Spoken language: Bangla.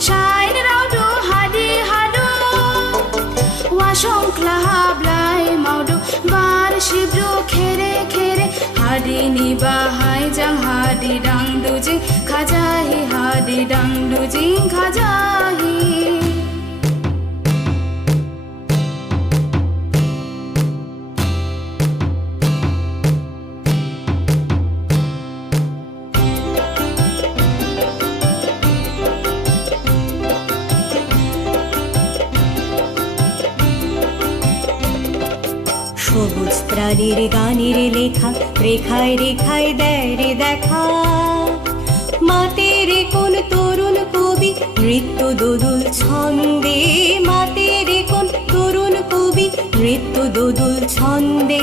Shine raudu hadi hadu Washong klahablai maudu Bar shibru khere khere Hadi niba hai jang hadi dang dujing Khajahi hadi dang dujing khajahi সবুজ প্রাণীর গানের লেখা রেখায় রেখায় দেয় রে দেখা মাতের কোন তরুণ কবি নৃত্য দোদুল ছন্দে মাতের কোন তরুণ কবি নৃত্য দোদুল ছন্দে